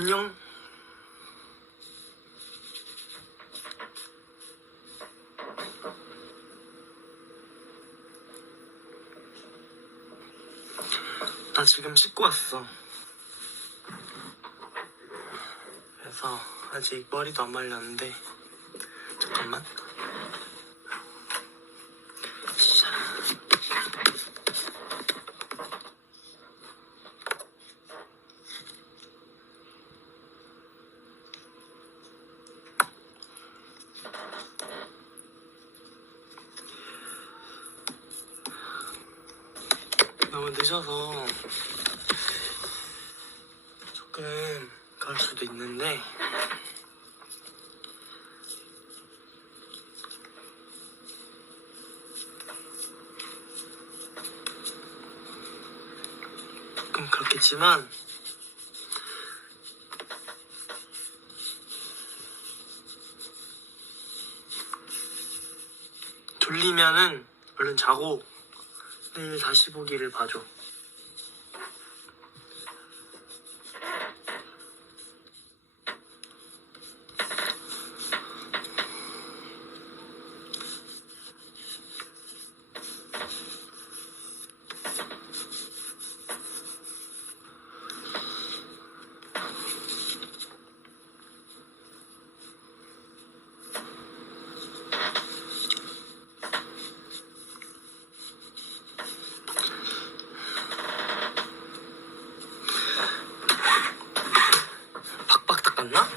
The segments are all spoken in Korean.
안녕. 나 지금 씻고 왔어. 그래서 아직 머리도 안 말렸는데 잠깐만. 자. 너무 늦어서 조금 그럴 수도 있는데 조금 그렇겠지만 졸리면은 얼른 자고 내일 다시 보기를 봐줘. 박박 닦았나?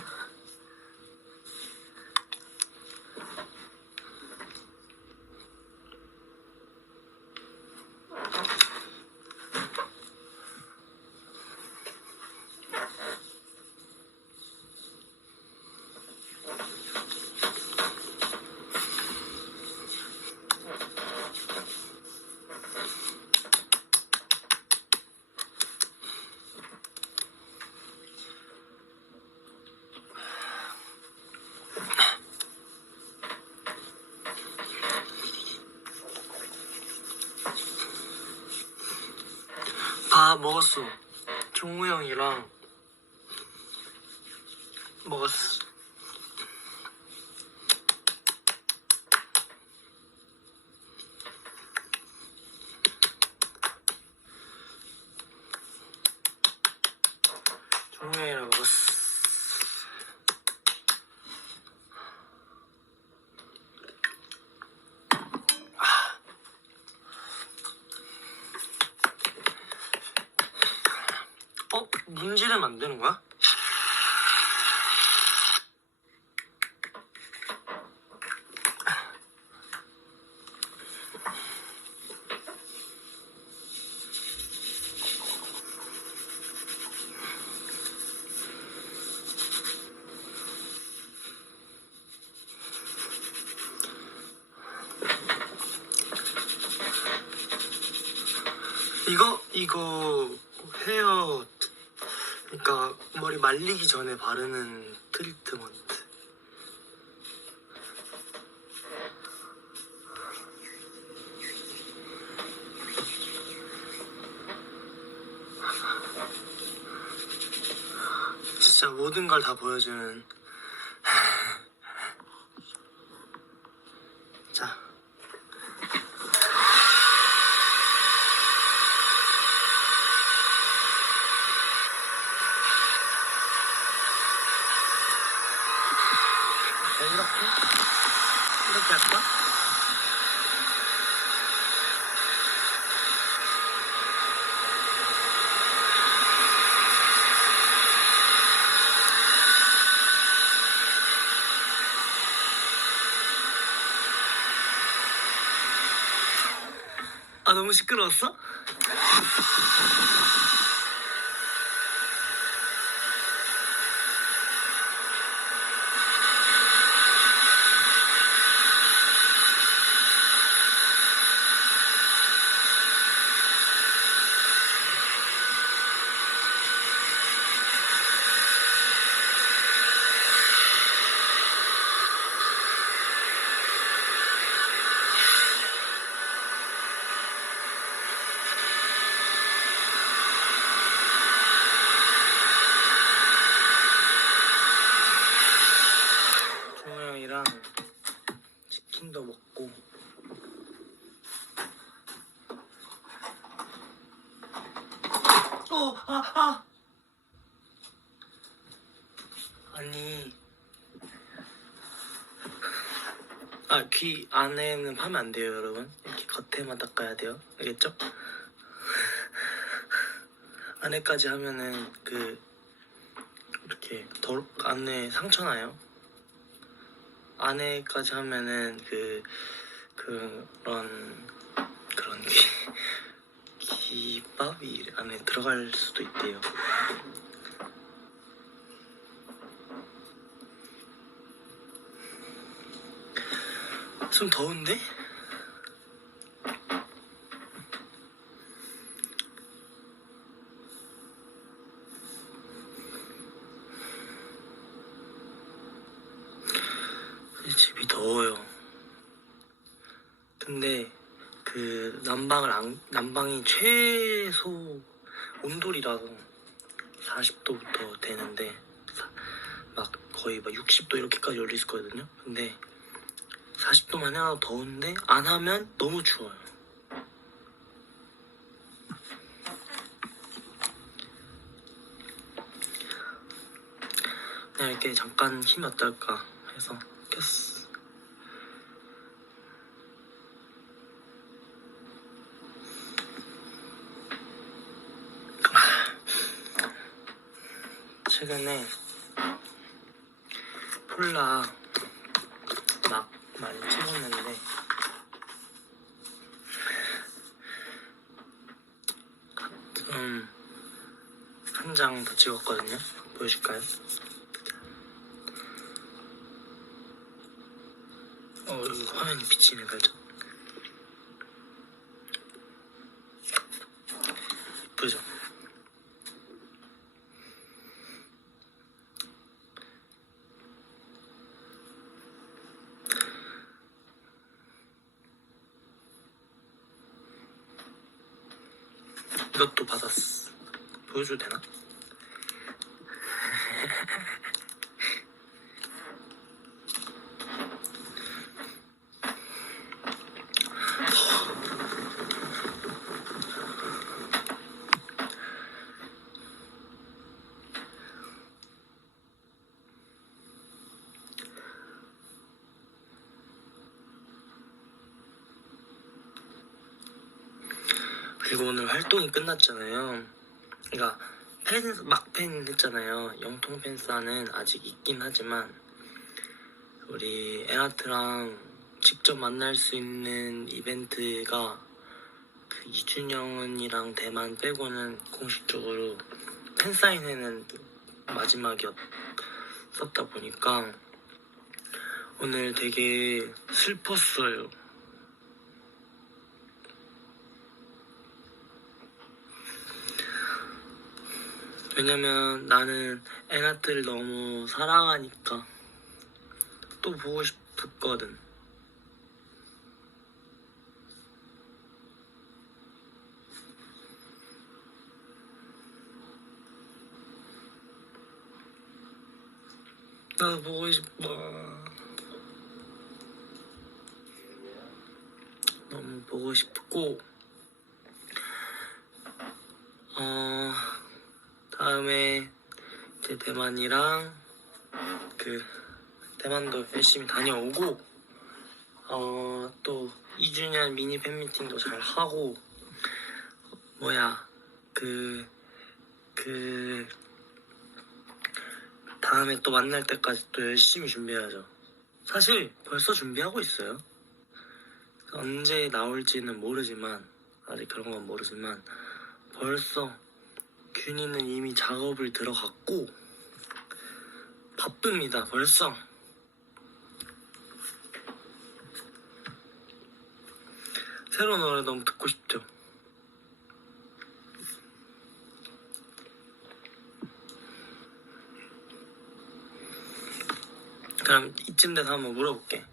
다 먹었어. 종우 형이랑 먹었어. 종우 형이랑 먹었어. 문지르면 안 되는 거야? 이거 헤어, 그러니까 머리 말리기 전에 바르는 트리트먼트. 진짜 모든 걸 다 보여주는. 자. 이렇게 할까? 아, 너무 시끄러웠어? 아니, 귀 안에는 파면 안 돼요, 여러분. 이렇게 겉에만 닦아야 돼요. 알겠죠? 안에까지 하면은 이렇게 안에 상처 나요. 안에까지 하면은 그런 기밥이 안에 들어갈 수도 있대요. 좀 더운데? 집이 더워요. 근데 난방이 최소 온돌이라서 40도부터 되는데 막 거의 막 60도 이렇게까지 올릴 수 있거든요. 근데 40도만 해도 더운데 안 하면 너무 추워요. 그냥 이렇게 잠깐 힘이 어떨까 해서 켰어. 최근에 폴라 막 많이 찍었는데 한 장 더 찍었거든요. 보여줄까요? 여기 화면이 비치네 살짝. 예쁘죠? 이것도 받았어. 보여줘도 되나? 그리고 오늘 활동이 끝났잖아요. 그러니까 막팬 했잖아요. 영통 팬사는 아직 있긴 하지만 우리 에나트랑 직접 만날 수 있는 이벤트가 이준영이랑 대만 빼고는 공식적으로 팬사인회는 마지막이었었다 보니까 오늘 되게 슬펐어요. 왜냐면 나는 에나트를 너무 사랑하니까 또 보고 싶었거든. 나도 보고 싶어. 너무 보고 싶고 다음에 이제 대만이랑 대만도 열심히 다녀오고 또 2주년 미니 팬미팅도 잘 하고 다음에 또 만날 때까지 또 열심히 준비해야죠. 사실 벌써 준비하고 있어요. 언제 나올지는 모르지만 아직 그런 건 모르지만 벌써 균이는 이미 작업을 들어갔고 바쁩니다. 벌써 새로운 노래 너무 듣고 싶죠. 그럼 이쯤 돼서 한번 물어볼게.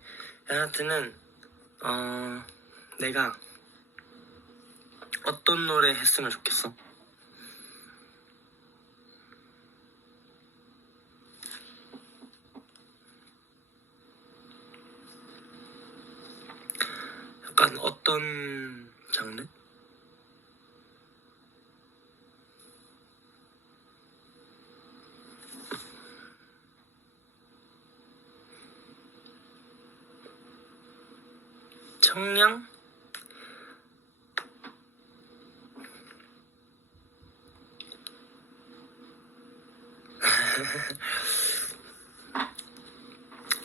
에나트는 내가 어떤 노래 했으면 좋겠어? 약간 어떤 장르? 청량?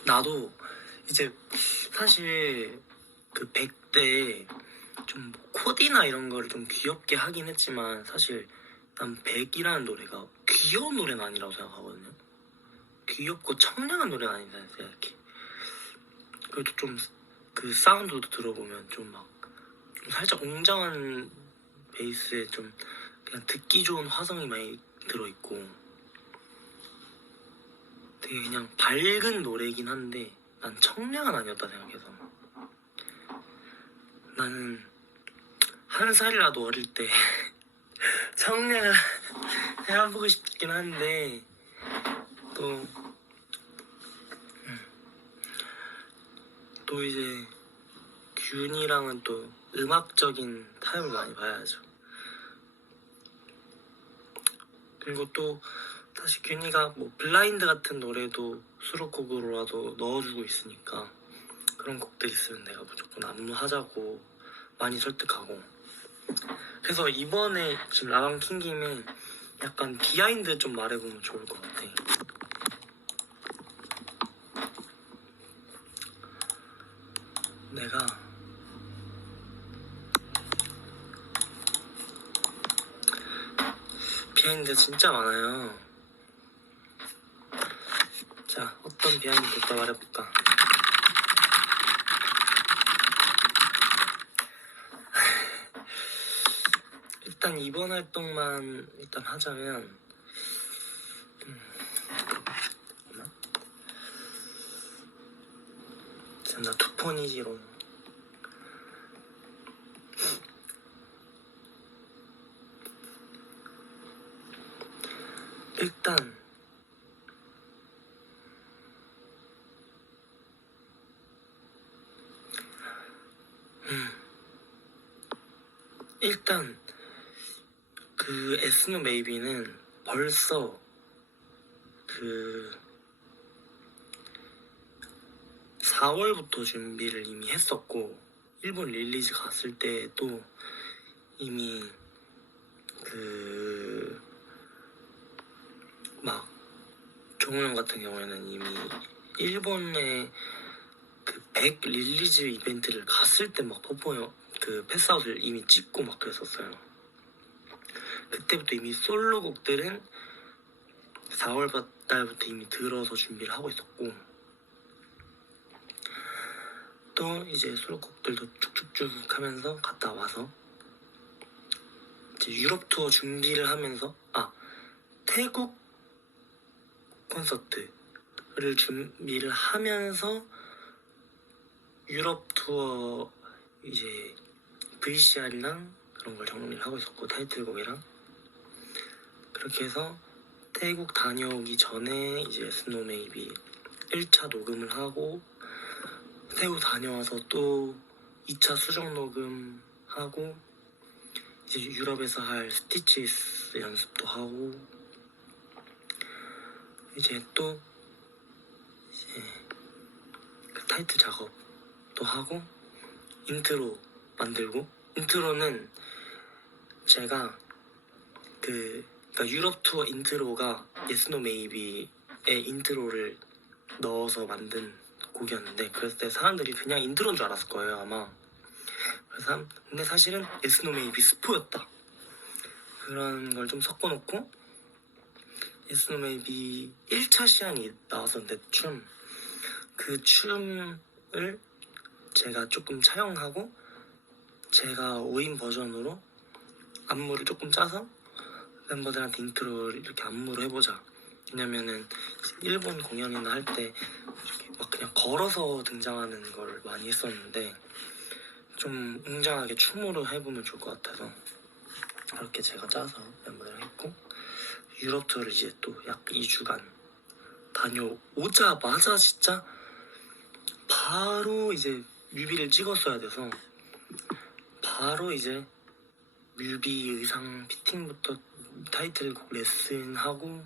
나도 이제 사실 그 100대 좀 코디나 이런 거를 좀 귀엽게 하긴 했지만 사실 난 100이라는 노래가 귀여운 노래는 아니라고 생각하거든요. 귀엽고 청량한 노래는 아니다 생각해. 그래도 좀 그 사운드도 들어보면 좀 막 살짝 웅장한 베이스에 좀 그냥 듣기 좋은 화성이 많이 들어있고 되게 그냥 밝은 노래이긴 한데 난 청량은 아니었다 생각해서 나는 한 살이라도 어릴 때 청량을 해보고 싶긴 한데 또 이제 균이랑은 또 음악적인 타협을 많이 봐야죠. 그리고 또 사실 균이가 뭐 블라인드 같은 노래도 수록곡으로라도 넣어주고 있으니까 그런 곡들 있으면 내가 무조건 안무하자고 많이 설득하고. 그래서 이번에 지금 라방 킨 김에 약간 비하인드 좀 말해보면 좋을 것 같아. 내가 비하인드 진짜 많아요. 자, 어떤 비하인드부터 말해볼까? 일단 이번 활동만 일단 하자면 잠깐만. 지금 나 투폰이지롱. 일단 그 에스노 메이비는 벌써 그 4월부터 준비를 이미 했었고 일본 릴리즈 갔을 때도 이미 그 막 종호 형 같은 경우에는 이미 일본에 그 100 릴리즈 이벤트를 갔을 때 막 그 패스아웃을 이미 찍고 막 그랬었어요. 그때부터 이미 솔로곡들은 4월 달부터 이미 들어서 준비를 하고 있었고 또 이제 솔로곡들도 쭉쭉쭉 하면서 갔다 와서 이제 유럽 투어 준비를 하면서 태국 콘서트를 준비를 하면서 유럽 투어 이제 VCR이랑 그런 걸 정리를 하고 있었고 타이틀곡이랑 그렇게 해서 태국 다녀오기 전에 이제 스노우 메이비 1차 녹음을 하고 태국 다녀와서 또 2차 수정 녹음하고 이제 유럽에서 할 스티치스 연습도 하고 이제 또 이제 그 타이틀 작업도 하고 인트로 만들고 인트로는 제가 그러니까 유럽 투어 인트로가 예스노 메이비의 인트로를 넣어서 만든 곡이었는데 그랬을 때 사람들이 그냥 인트로인 줄 알았을 거예요 아마. 그래서 근데 사실은 예스노 메이비 스포였다. 그런 걸 좀 섞어놓고 예스노 메이비 1차 시안이 나왔었는데 그 춤을 제가 조금 차용하고 제가 5인 버전으로 안무를 조금 짜서 멤버들한테 인트로를 이렇게 안무로 해보자. 왜냐면은 일본 공연이나 할 때 이렇게 막 그냥 걸어서 등장하는 걸 많이 했었는데 좀 웅장하게 춤으로 해보면 좋을 것 같아서 그렇게 제가 짜서 멤버들이랑 했고 유럽 투어를 이제 또 약 2주간 다녀오자마자 진짜 바로 이제 뮤비를 찍었어야 돼서 바로 이제 뮤비 의상 피팅부터 타이틀곡 레슨하고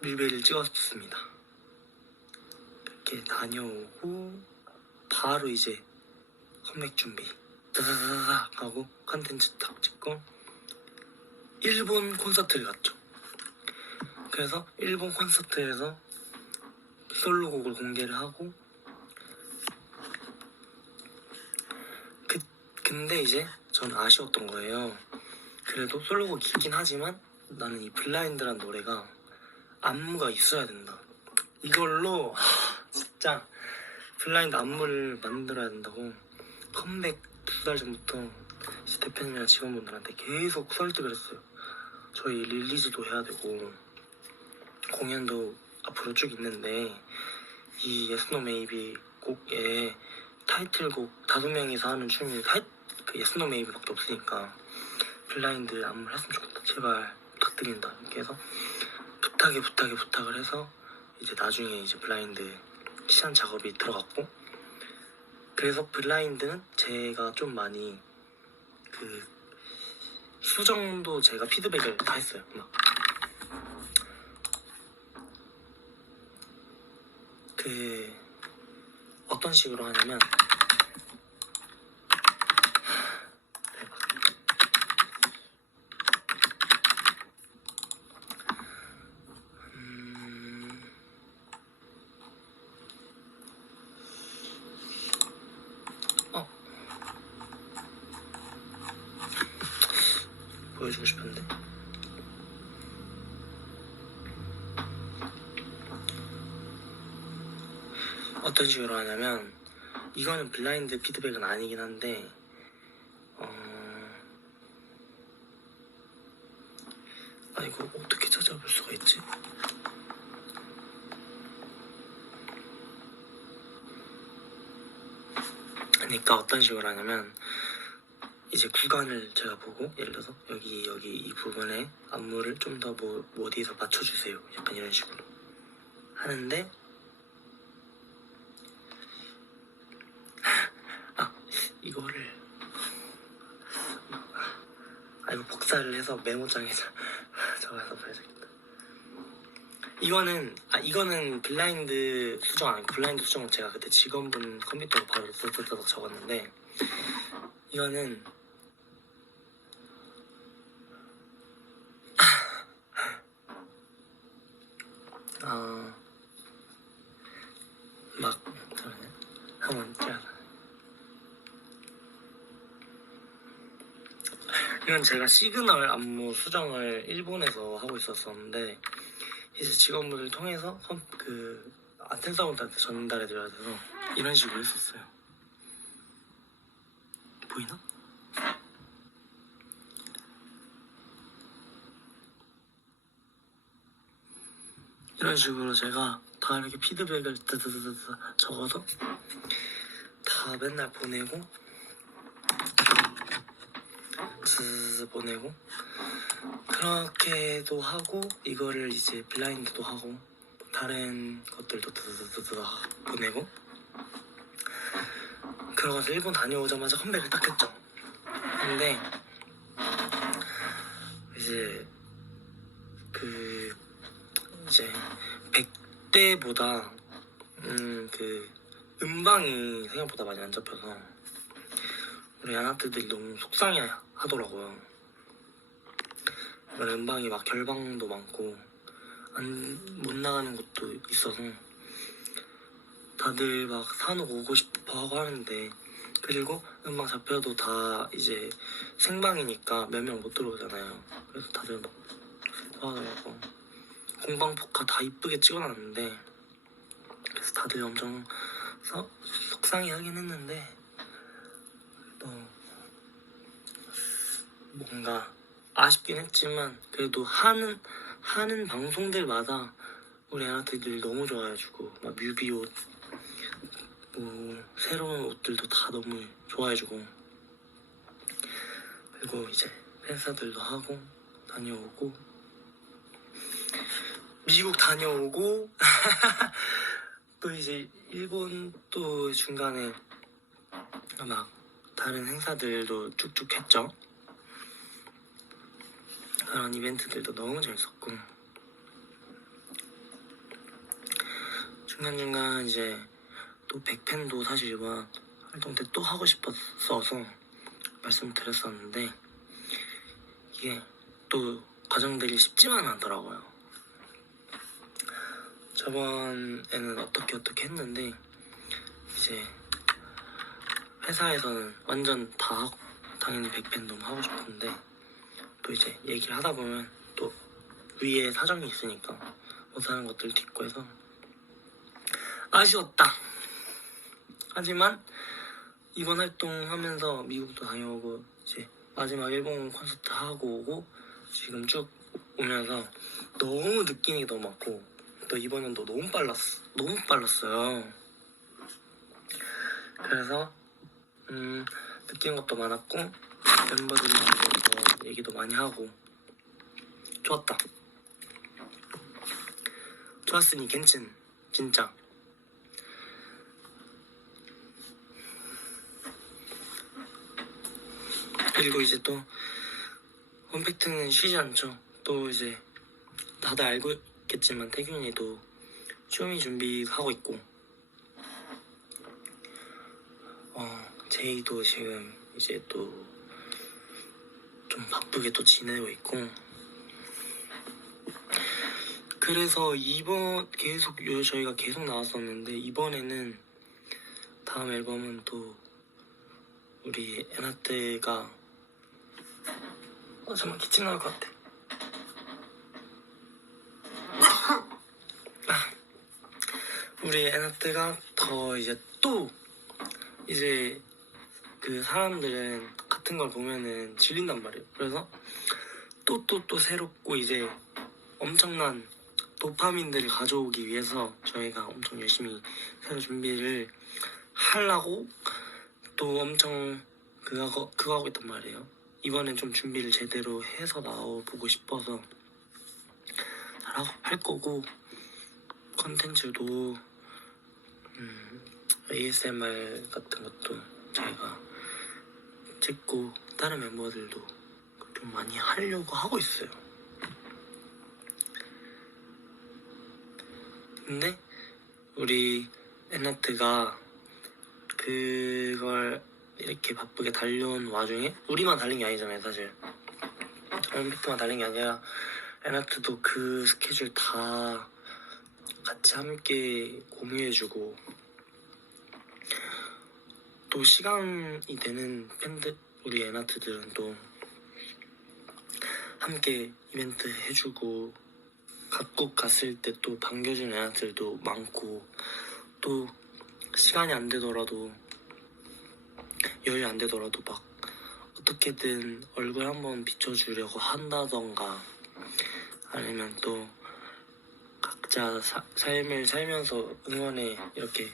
뮤비를 찍었습니다. 그렇게 다녀오고 바로 이제 컴백 준비 따다다닥 하고 컨텐츠 딱 찍고 일본 콘서트를 갔죠. 그래서 일본 콘서트에서 솔로곡을 공개를 하고 근데 이제 저는 아쉬웠던 거예요. 그래도 솔로곡이 있긴 하지만 나는 이 블라인드란 노래가 안무가 있어야 된다. 이걸로 진짜 블라인드 안무를 만들어야 된다고 컴백 2달 전부터 대표님이랑 직원분들한테 계속 설득을 했어요. 저희 릴리즈도 해야 되고 공연도 앞으로 쭉 있는데 이 Yes No Maybe 곡의 타이틀곡 5명이서 하는 춤이 그 Yes No Maybe밖에 없으니까 블라인드 안무를 했으면 좋겠다. 제발 부탁드린다. 이렇게 해서 부탁을 해서 이제 나중에 이제 블라인드 시안 작업이 들어갔고 그래서 블라인드는 제가 좀 많이 그 수정도 제가 피드백을 다 했어요. 막 그 어떤 식으로 하냐면 보여주고 싶은데 어떤 식으로 하냐면 이거는 블라인드 피드백은 아니긴 한데 이거 어떻게 찾아볼 수가 있지? 그러니까 어떤 식으로 하냐면 이제 구간을 제가 보고 예를 들어서 여기 이 부분에 안무를 좀 더 뭐 어디에서 맞춰주세요. 약간 이런 식으로 하는데 이거를 이거 복사를 해서 메모장에서 적어서 보여줘야겠다. 이거는 블라인드 수정 아니고 블라인드 수정은 제가 그때 직원분 컴퓨터로 바로 쓱쓱쓱 적었는데 이거는 잠깐만요. 한번 제가 이건 제가 시그널 안무 수정을 일본에서 하고 있었었는데 이제 직원분을 통해서 그 아텐사운드한테 전달해드려야 돼서 이런 식으로 했었어요. 보이나? 이런 식으로 제가 다 이렇게 피드백을 적어서 다 맨날 보내고 그렇게도 하고 이거를 이제 블라인드도 하고 다른 것들도 보내고 그러고서 일본 다녀오자마자 컴백을 딱 했죠. 근데 이제 이제 100대보다 그 음방이 생각보다 많이 안 잡혀서 우리 아나트들이 너무 속상해 하더라고요. 음방이 막 결방도 많고 못 나가는 곳도 있어서 다들 막 산옥 오고 싶어 하고 하는데 그리고 음방 잡혀도 다 이제 생방이니까 몇 명 못 들어오잖아요. 그래서 다들 막 슬퍼하더라고. 공방포카 다 이쁘게 찍어놨는데 그래서 다들 엄청 속상해 하긴 했는데 또 뭔가 아쉽긴 했지만 그래도 하는 방송들마다 우리 아나트들이 너무 좋아해주고 막 뮤비 옷 뭐 새로운 옷들도 다 너무 좋아해주고 그리고 이제 팬사들도 하고 다녀오고 미국 다녀오고 또 이제 일본 또 중간에 막 다른 행사들도 쭉쭉 했죠. 그런 이벤트들도 너무 재밌었고 중간중간 이제 또 백팬도 사실 이번 활동 때 또 하고 싶었어서 말씀드렸었는데 이게 또 과정들이 쉽지만은 않더라고요. 저번에는 어떻게 했는데 이제 회사에서는 완전 다 하고 당연히 백팬 너무 하고 싶은데 또 이제 얘기를 하다 보면 또 위에 사정이 있으니까 못하는 것들 딛고 해서 아쉬웠다. 하지만 이번 활동하면서 미국도 다녀오고 이제 마지막 일본 콘서트 하고 오고 지금 쭉 오면서 너무 느끼는 게 너무 많고 또 이번엔 또 너무 빨랐어요. 그래서 느끼는 것도 많았고 멤버들이랑 얘기도 많이 하고 좋았다. 좋았으니 괜찮 진짜. 그리고 이제 또 홈팩트는 쉬지 않죠. 또 이제 다들 알고 있겠지만 태균이도 쇼미 준비하고 있고 제이도 지금 이제 또 좀 바쁘게 또 지내고 있고 그래서 이번 저희가 계속 나왔었는데 이번에는 다음 앨범은 또 우리 에나트가 잠깐만 기침 나올 것 같아. 우리 에나트가 더 이제 또 이제 그 사람들은 같은 걸 보면은 질린단 말이에요. 그래서 또 새롭고 이제 엄청난 도파민들을 가져오기 위해서 저희가 엄청 열심히 새로 준비를 하려고 또 엄청 그거 하고 있단 말이에요. 이번엔 좀 준비를 제대로 해서 나와보고 싶어서 할 거고 컨텐츠도 ASMR 같은 것도 저희가 찍고 다른 멤버들도 좀 많이 하려고 하고 있어요. 근데 우리 엔나트가 그걸 이렇게 바쁘게 달려온 와중에 우리만 달린 게 아니잖아요. 사실 올림픽만 달린 게 아니라 엔나트도 그 스케줄 다 같이 함께 공유해주고 또 시간이 되는 팬들 우리 엔나트들은 또 함께 이벤트 해주고 각국 갔을 때 또 반겨주는 엔나트들도 많고 또 시간이 안 되더라도 여유 안 되더라도 막 어떻게든 얼굴 한번 비춰주려고 한다던가 아니면 또 각자 삶을 살면서 응원에 이렇게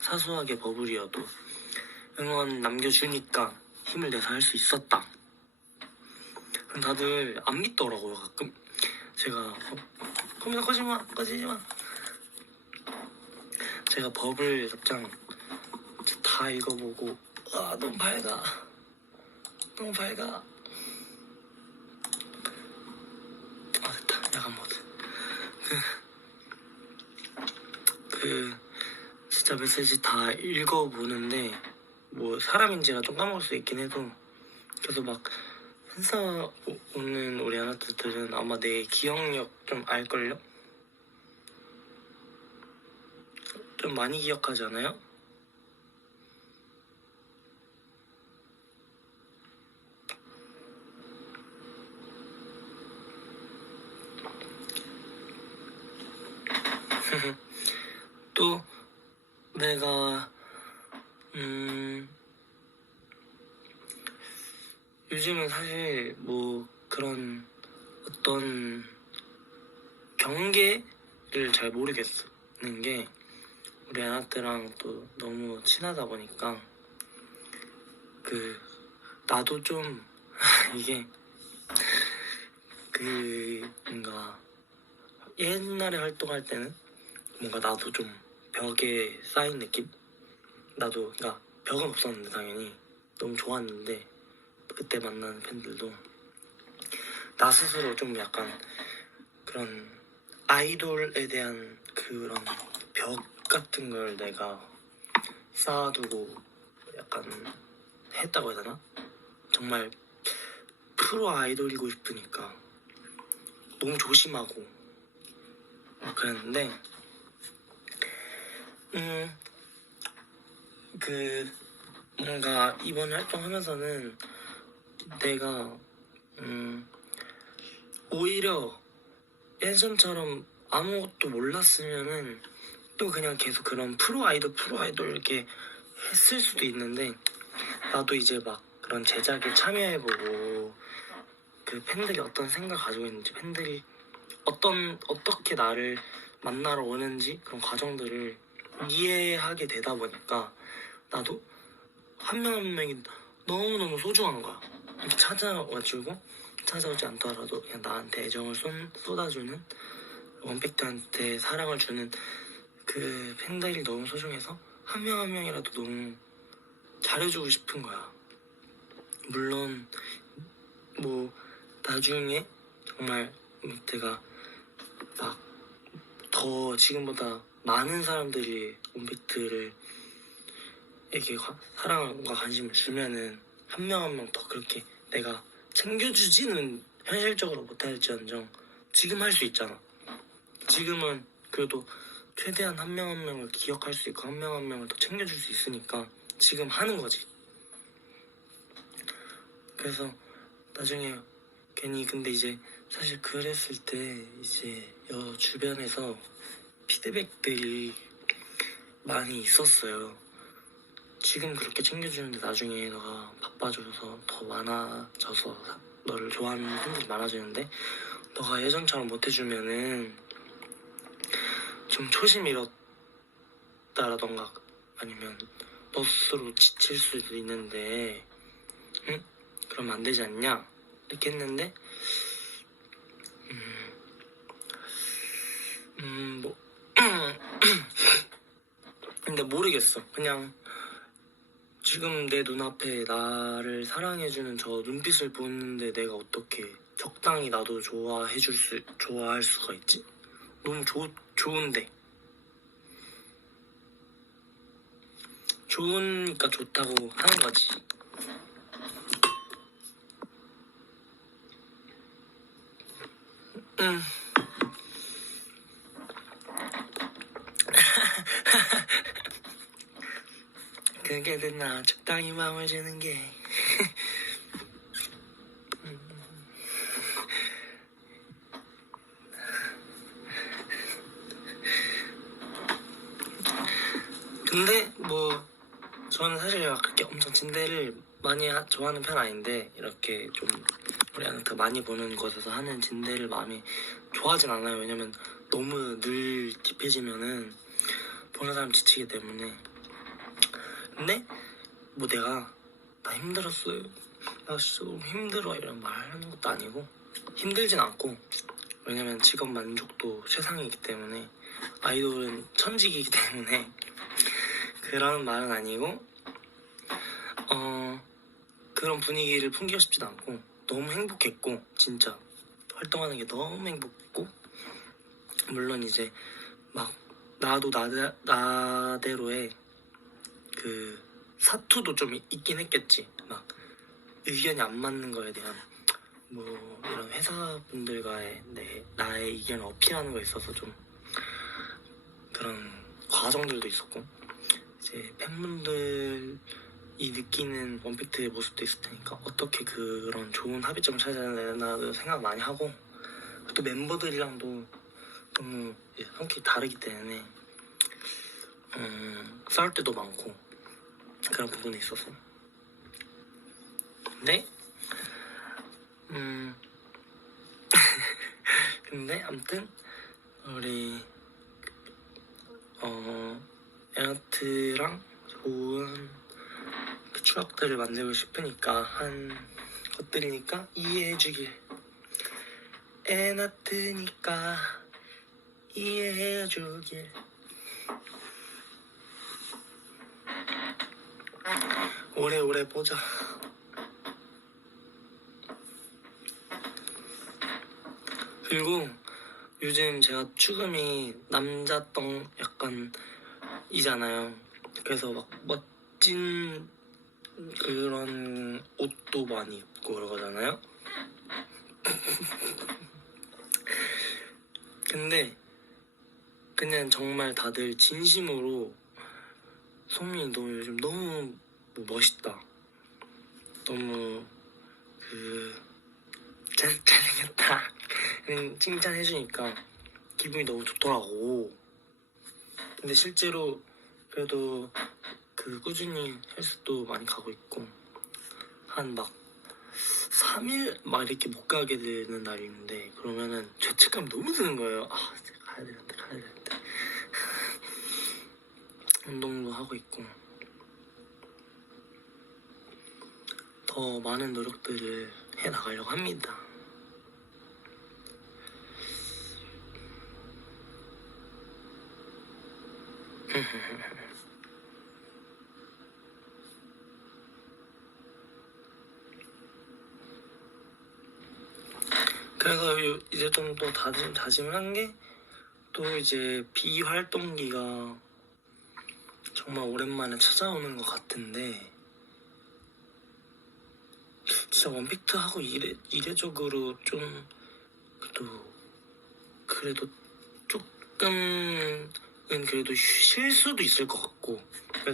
사소하게 버블이어도 응원 남겨주니까 힘을 내서 할 수 있었다. 그럼 다들 안 믿더라고요. 가끔 제가 거기서 꺼지지마 제가 버블 답장 다 읽어보고 너무 밝아 됐다. 야간 모드 진짜 메시지 다 읽어보는데 뭐 사람인지라 좀 까먹을 수 있긴 해도 그래서 막 회사 오는 우리 아나트들은 아마 내 기억력 좀 알걸요? 좀 많이 기억하지 않아요? 또 내가 요즘은 사실 뭐 그런 어떤 경계를 잘 모르겠는 게 우리 아나트랑 또 너무 친하다 보니까 나도 좀 이게 뭔가 옛날에 활동할 때는 뭔가 나도 좀 벽에 쌓인 느낌? 나도 그러니까 벽은 없었는데 당연히 너무 좋았는데 그때 만나는 팬들도 나 스스로 좀 약간 그런 아이돌에 대한 그런 벽 같은 걸 내가 쌓아두고 약간 했다고 해야 되나? 정말 프로 아이돌이고 싶으니까 너무 조심하고 그랬는데 그 뭔가 이번 활동하면서는 내가 오히려 예전처럼 아무것도 몰랐으면은 또 그냥 계속 그런 프로 아이돌 이렇게 했을 수도 있는데, 나도 이제 막 그런 제작에 참여해보고 그 팬들이 어떤 생각 가지고 있는지, 팬들이 어떻게 나를 만나러 오는지 그런 과정들을 이해하게 되다 보니까 나도 한 명 한 명이 너무너무 소중한 거야. 이렇게 찾아오지 않더라도 그냥 나한테 애정을 쏟아주는, 원팩트한테 사랑을 주는 그 팬들이 너무 소중해서 한 명 한 명이라도 너무 잘해주고 싶은 거야. 물론 뭐 나중에 정말 내가 막 더 지금보다 많은 사람들이 원팩트를 이렇게 사랑과 관심을 주면은 한 명 한 명 더 그렇게 내가 챙겨주지는 현실적으로 못할지언정 지금 할 수 있잖아. 지금은 그래도 최대한 한 명 한 명을 기억할 수 있고 한 명 한 명을 더 챙겨줄 수 있으니까 지금 하는 거지. 그래서 나중에 괜히 근데 이제 사실 그랬을 때 이제 주변에서 피드백들이 많이 있었어요. 지금 그렇게 챙겨주는데 나중에 너가 바빠져서 더 많아져서 너를 좋아하는 팬들이 많아지는데 너가 예전처럼 못해주면은 좀 초심 잃었다라던가 아니면 너 스스로 지칠 수도 있는데 응? 그러면 안 되지 않냐? 이렇게 했는데 뭐 근데 모르겠어. 그냥 지금 내 눈앞에 나를 사랑해주는 저 눈빛을 보는데 내가 어떻게 적당히 나도 좋아할 수가 있지? 너무 좋은데. 좋으니까 좋다고 하는 거지. 그게 됐나 적당히 마음을 주는 게. 근데 뭐 저는 사실 막 그렇게 엄청 진대를 많이 좋아하는 편 아닌데 이렇게 좀 우리한테 많이 보는 곳에서 하는 진대를 많이 좋아하진 않아요. 왜냐면 너무 늘 딥해지면은 보는 사람 지치기 때문에. 근데 뭐 나 힘들었어요, 나 진짜 너무 힘들어 이런 말 하는 것도 아니고 힘들진 않고, 왜냐면 직업 만족도 최상이기 때문에, 아이돌은 천직이기 때문에 그런 말은 아니고 그런 분위기를 풍기고 싶진 않고 너무 행복했고 진짜 활동하는 게 너무 행복했고, 물론 이제 막 나도 나대로의 그 사투도 좀 있긴 했겠지. 막 의견이 안 맞는 거에 대한 뭐 이런 회사분들과의 나의 의견을 어필하는 거에 있어서 좀 그런 과정들도 있었고, 이제 팬분들이 느끼는 원팩트의 모습도 있을 테니까 어떻게 그런 좋은 합의점을 찾아야 되나도 생각 많이 하고, 또 멤버들이랑도 너무 성격이 다르기 때문에 싸울 때도 많고 그런 부분에 있어서. 근데 근데 아무튼 우리 에너트랑 좋은 그 추억들을 만들고 싶으니까 한 것들이니까 이해해주길. 에너트니까 이해해주길. 오래오래 보자. 그리고 요즘 제가 축음이 남자똥 약간 이잖아요. 그래서 막 멋진 그런 옷도 많이 입고 그러잖아요. 근데 그냥 정말 다들 진심으로 성민이 너 요즘 너무 멋있다, 너무 잘생겼다 칭찬해주니까 기분이 너무 좋더라고. 근데 실제로 그래도 꾸준히 헬스도 많이 가고 있고, 한 막 3일 막 이렇게 못 가게 되는 날이 있는데, 그러면은 죄책감이 너무 드는 거예요. 아, 진짜 가야 되는데. 운동도 하고 있고, 더 많은 노력들을 해 나가려고 합니다. 그래서 이제 좀 또 다짐을 한 게, 또 이제 비활동기가 정말 오랜만에 찾아오는 것 같은데, 진짜 원픽트 하고 이례적으로 좀 그래도 조금은 그래도 쉴 수도 있을 것 같고,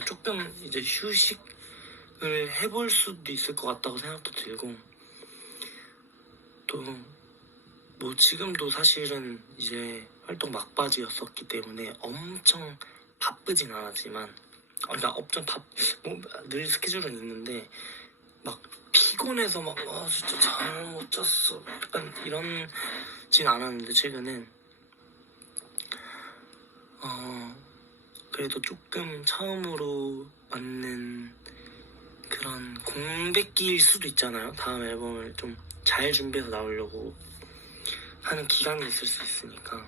조금 이제 휴식을 해볼 수도 있을 것 같다고 생각도 들고, 또 뭐 지금도 사실은 이제 활동 막바지였었기 때문에 엄청 바쁘진 않았지만, 그러니까 엄청 늘 스케줄은 있는데 막 피곤해서 막 진짜 잠을 못 잤어 약간 이런진 않았는데, 최근엔 그래도 조금 처음으로 맞는 그런 공백기일 수도 있잖아요. 다음 앨범을 좀 잘 준비해서 나오려고 하는 기간이 있을 수 있으니까,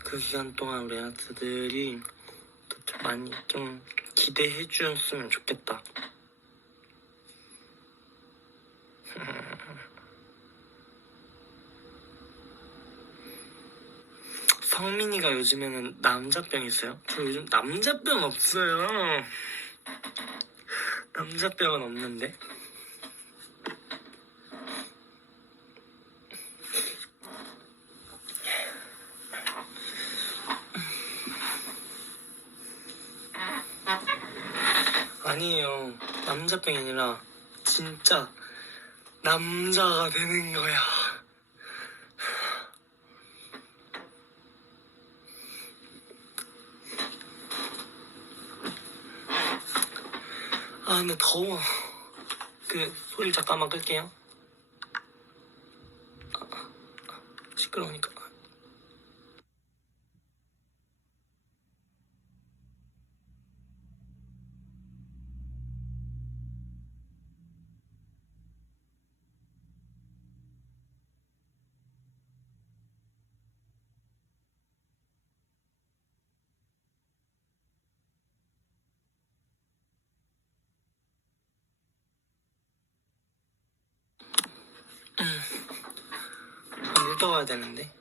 그 기간 동안 우리 아트들이 많이 좀 기대해 주셨으면 좋겠다. 성민이가 요즘에는 남자병 있어요? 저 요즘 남자병 없어요. 남자병은 없는데. 아니에요. 남자병이 아니라 진짜 남자가 되는 거야. 아, 근데 더워. 소리 잠깐만 끌게요. 시끄러우니까. 물 떠와야 되는데.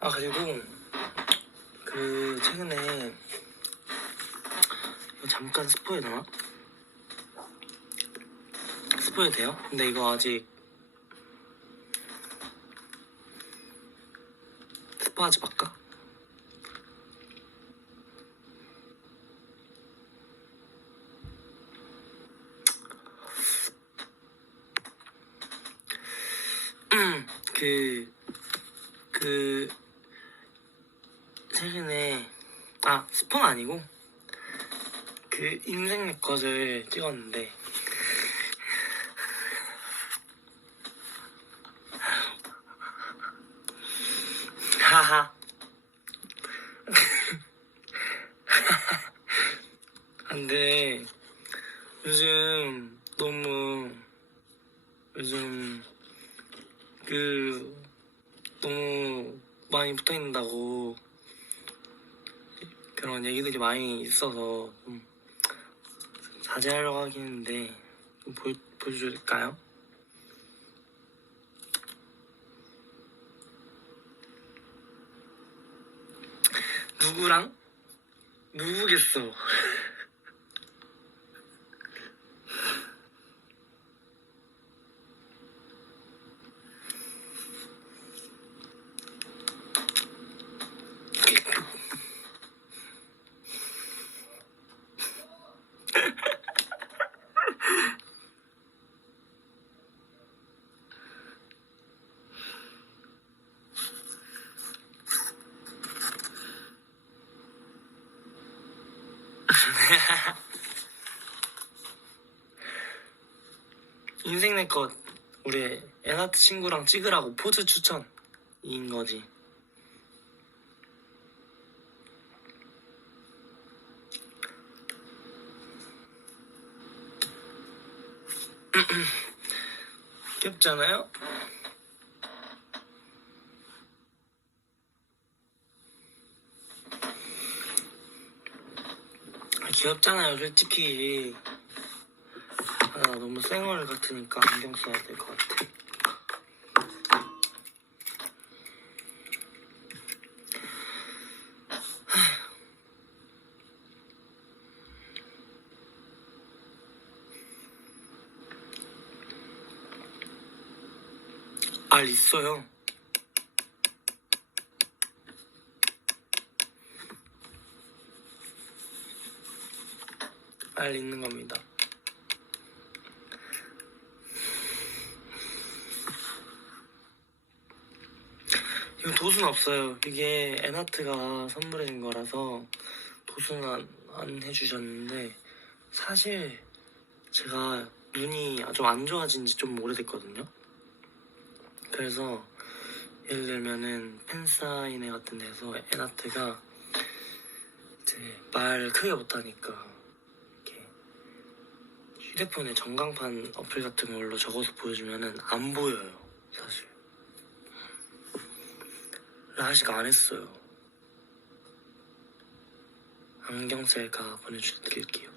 아, 그리고 최근에 잠깐 스포해도 되나? 스포해도 돼요? 근데 이거 아직 스포하지 말까? 최근에, 스포는 아니고, 인생 네컷을 찍었는데, 하하. 근데, 요즘, 너무 많이 붙어있는다고 그런 얘기들이 많이 있어서 좀 자제하려고 하긴 했는데 보여줄까요? 누구랑? 누구겠어? 인생 내것 우리 애나트 친구랑 찍으라고 포즈 추천인 거지. 귀엽잖아요? 귀엽잖아요, 솔직히. 나 너무 쌩얼 같으니까 안경 써야 될 것 같아. 알 있어요. 알 있는 겁니다. 이거 도수는 없어요. 이게 애나트가 선물해준 거라서 도수는 안 해주셨는데, 사실 제가 눈이 좀 안 좋아진 지 좀 오래됐거든요. 그래서 예를 들면은 팬사인회 같은 데서 애나트가 이제 말 크게 못하니까 이렇게 휴대폰에 전광판 어플 같은 걸로 적어서 보여주면은 안 보여요, 사실. 아직 안 했어요. 안경 셀카 보내드릴게요.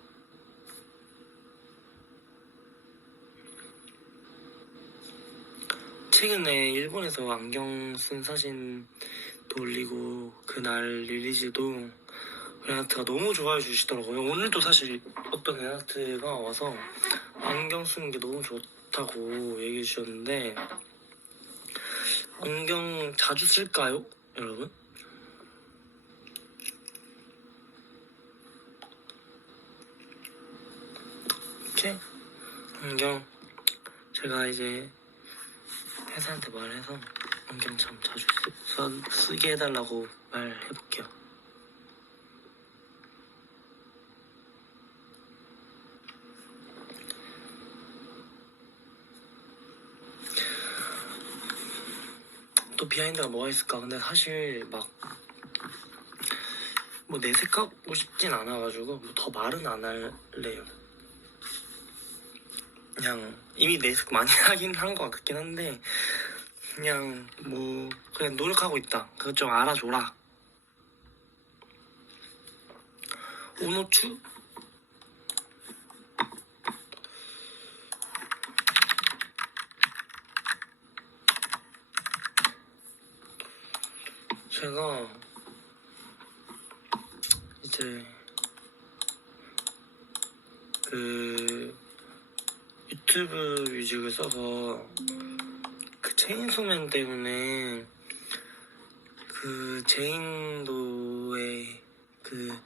최근에 일본에서 안경 쓴 사진도 올리고 그날 릴리즈도 애나트가 너무 좋아해 주시더라고요. 오늘도 사실 어떤 애나트가 와서 안경 쓰는 게 너무 좋다고 얘기해 주셨는데, 안경 자주 쓸까요, 여러분? 이렇게 안경 제가 이제 회사한테 말해서 안경 참 자주 쓰게 해달라고 말해볼게요. 또 비하인드가 뭐가 있을까? 근데 사실 막 뭐 내색하고 싶진 않아가지고 더 말은 안 할래요. 그냥 이미 내색 많이 하긴 한 것 같긴 한데, 그냥 뭐 그냥 노력하고 있다, 그거 좀 알아줘라. 오노추? 제가 이제 그 유튜브 뮤직을 써서 그 체인소맨 때문에 그 제인도의 그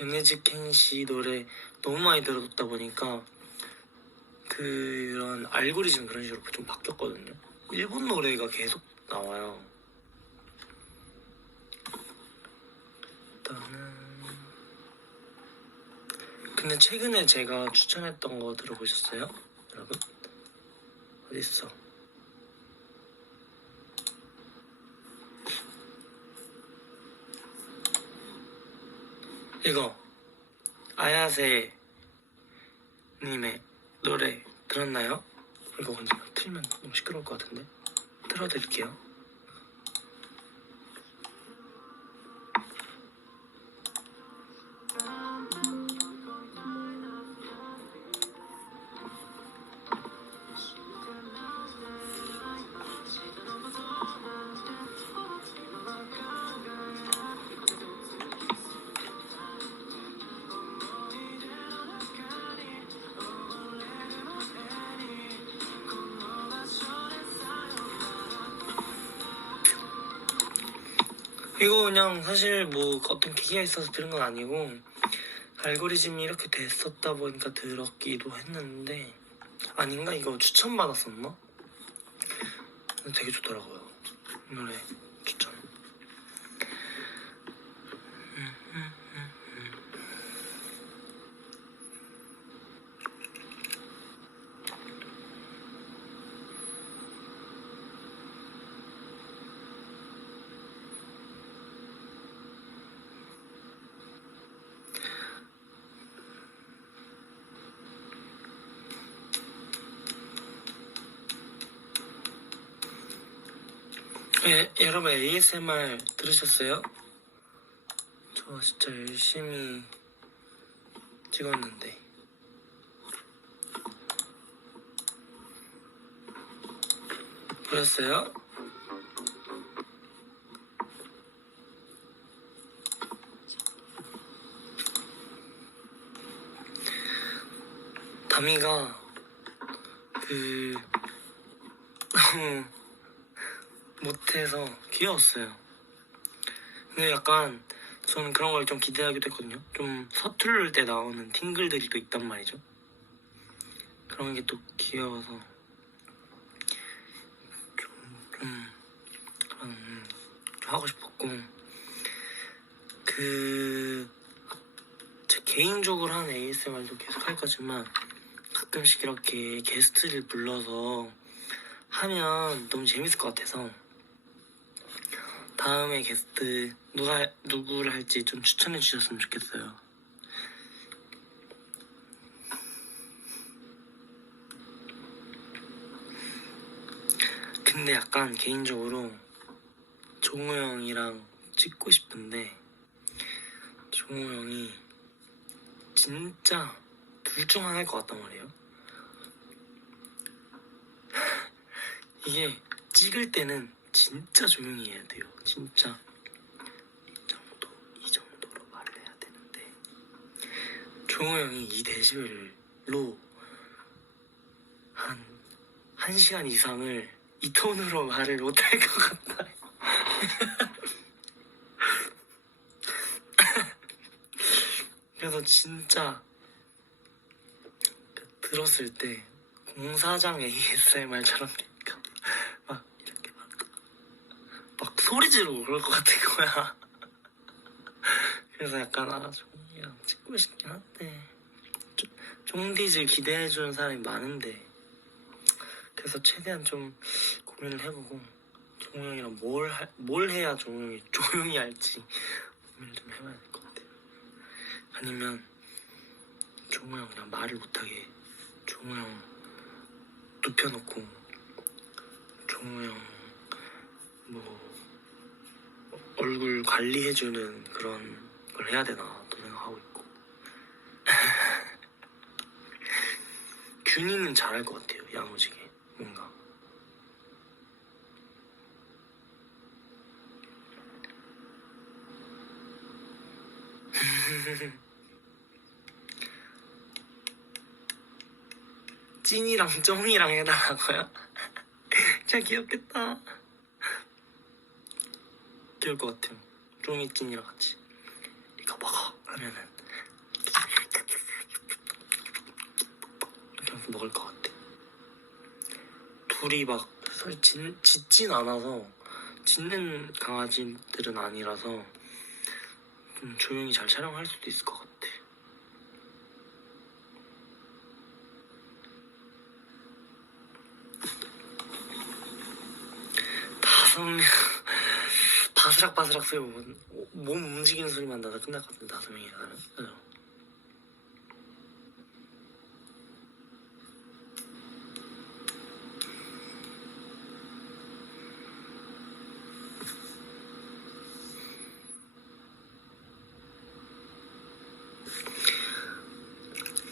연예즈 켄시 노래 너무 많이 들어듣다 보니까 그런 알고리즘 그런 식으로 좀 바뀌었거든요. 일본 노래가 계속 나와요. 일단은 근데 최근에 제가 추천했던 거 들어보셨어요? 여러분? 어딨어? 이거 아야세 님의 노래 들었나요? 이거 근데 틀면 너무 시끄러울 것 같은데? 틀어드릴게요. 이거 그냥 사실 뭐 어떤 계기가 있어서 들은 건 아니고 알고리즘이 이렇게 됐었다 보니까 들었기도 했는데 아닌가? 이거 추천받았었나? 되게 좋더라고요. 이 노래 추천. 여러분 ASMR 들으셨어요? 저 진짜 열심히 찍었는데 보셨어요? 다미가 너무 못해서 귀여웠어요. 근데 약간 저는 그런 걸 좀 기대하기도 했거든요. 좀 서투를 때 나오는 팅글들이 또 있단 말이죠. 그런 게 또 귀여워서 좀 하고 싶었고 제 개인적으로 하는 ASMR도 계속 할 거지만 가끔씩 이렇게 게스트를 불러서 하면 너무 재밌을 것 같아서 다음에 게스트 누구를 할지 좀 추천해 주셨으면 좋겠어요. 근데 약간 개인적으로 종우 형이랑 찍고 싶은데 종우 형이 진짜 둘 중 하나일 것 같단 말이에요. 이게 찍을 때는 진짜 조용히 해야 돼요. 진짜 이 정도로 말을 해야 되는데 종우 형이 이 데시벨로 한 1시간 이상을 이 톤으로 말을 못할 것 같아요. 그래서 진짜 들었을 때 공사장 ASMR처럼 막 이렇게 막 소리 지르고 그럴 것 같은 거야. 그래서 약간 종이랑 찍고 싶긴 한데 종디즈 기대해주는 사람이 많은데 그래서 최대한 좀 고민을 해보고 종우 형이랑 뭘 해야 종우 형이 조용히 할지 고민을 좀 해봐야 될 것 같아요. 아니면 종우 형이랑 말을 못하게 종우 형 눕혀놓고 종우 형 뭐 얼굴 관리해주는 그런 걸 해야 되나 또 생각하고 있고 균이는 잘할 것 같아요. 야무지게 뭔가 찐이랑 쫑이랑 해달라고요? 진짜 귀엽겠다. 귀여울 것 같아요. 쫑이 찐이랑 같이 이거 먹어 하면은 이렇게 하면서 먹을 것 같아. 둘이 막 사실 짖진 않아서 짖는 강아지들은 아니라서 좀 조용히 잘 촬영할 수도 있을 것 같아. 다섯 명 바스락바스락 소리 몸 움직이는 소리만 나다 끝날 것 같은데 5명이 나는.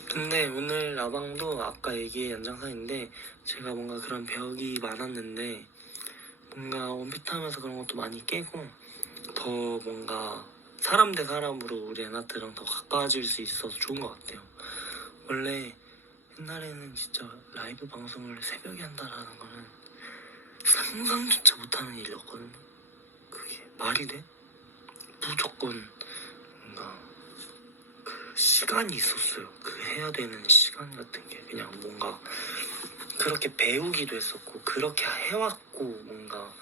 근데 오늘 라방도 아까 얘기한 연장선인데 제가 뭔가 그런 벽이 많았는데 뭔가 원피트 하면서 그런 것도 많이 깨고 더 뭔가 사람 대 사람으로 우리 애나트랑 더 가까워질 수 있어서 좋은 것 같아요. 원래 옛날에는 진짜 라이브 방송을 새벽에 한다라는 거는 상상조차 못하는 일이었거든요. 그게 말이 돼? 무조건 뭔가 그 시간이 있었어요. 그 해야 되는 시간 같은 게 그냥 뭔가 그렇게 배우기도 했었고 그렇게 해왔고 뭔가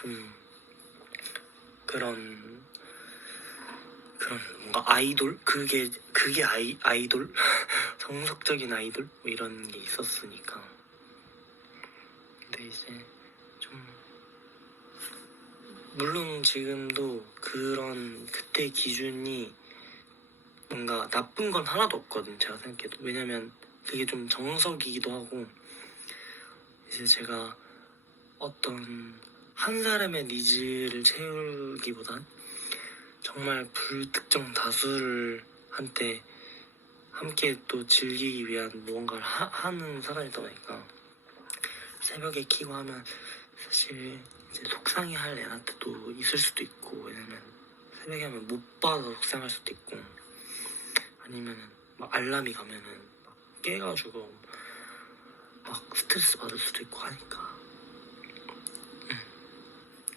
좀 그런 뭔가 아이돌? 그게 아이돌? 정석적인 아이돌? 뭐 이런 게 있었으니까. 근데 이제 좀 물론 지금도 그런 그때 기준이 뭔가 나쁜 건 하나도 없거든 제가 생각해도. 왜냐면 그게 좀 정석이기도 하고 이제 제가 어떤 한 사람의 니즈를 채우기보단 정말 불특정 다수를 한때 함께 또 즐기기 위한 무언가를 하는 사람이다 보니까 새벽에 키고 하면 사실 이제 속상해할 애한테도 있을 수도 있고, 왜냐면 새벽에 하면 못 봐서 속상할 수도 있고, 아니면은 막 알람이 가면은 막 깨가지고 막 스트레스 받을 수도 있고 하니까.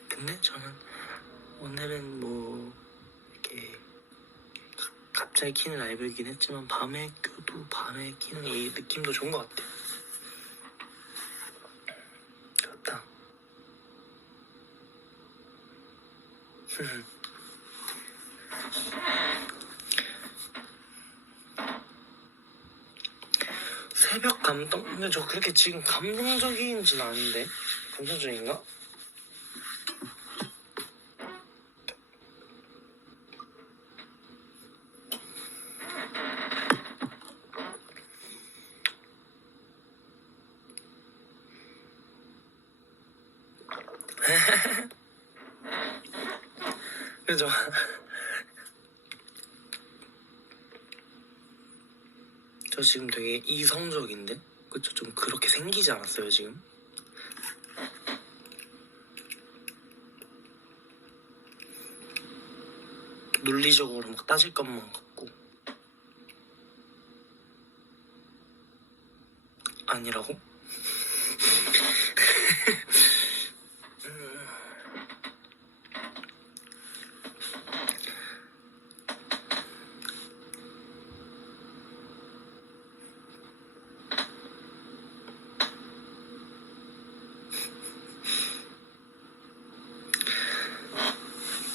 근데 저는 오늘은 뭐 이렇게 갑자기 키는 라이브이긴 했지만 밤에 껴도 밤에 키는 이 느낌도 좋은 것 같아요. 좋다. 새벽 감동? 근데 저 그렇게 지금 감동적인지는 아닌데? 감동적인가? 그죠? 저 지금 되게 이성적인데? 그쵸? 좀 그렇게 생기지 않았어요, 지금? 논리적으로 막 따질 것만 같고. 아니라고?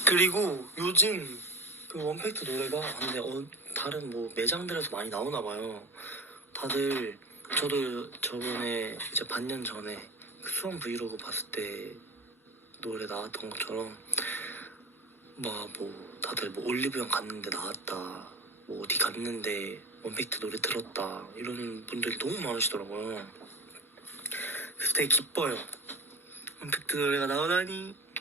그리고 요즘 그 원팩트 노래가 근데 다른 뭐 매장들에서 많이 나오나 봐요. 다들 저도 저번에 이제 반년 전에 그 수원 브이로그 봤을 때 노래 나왔던 것처럼 뭐 다들 뭐 올리브영 갔는데 나왔다, 뭐 어디 갔는데 원팩트 노래 들었다 이러는 분들이 너무 많으시더라고요. 그래서 되게 기뻐요. 원팩트 노래가 나오다니.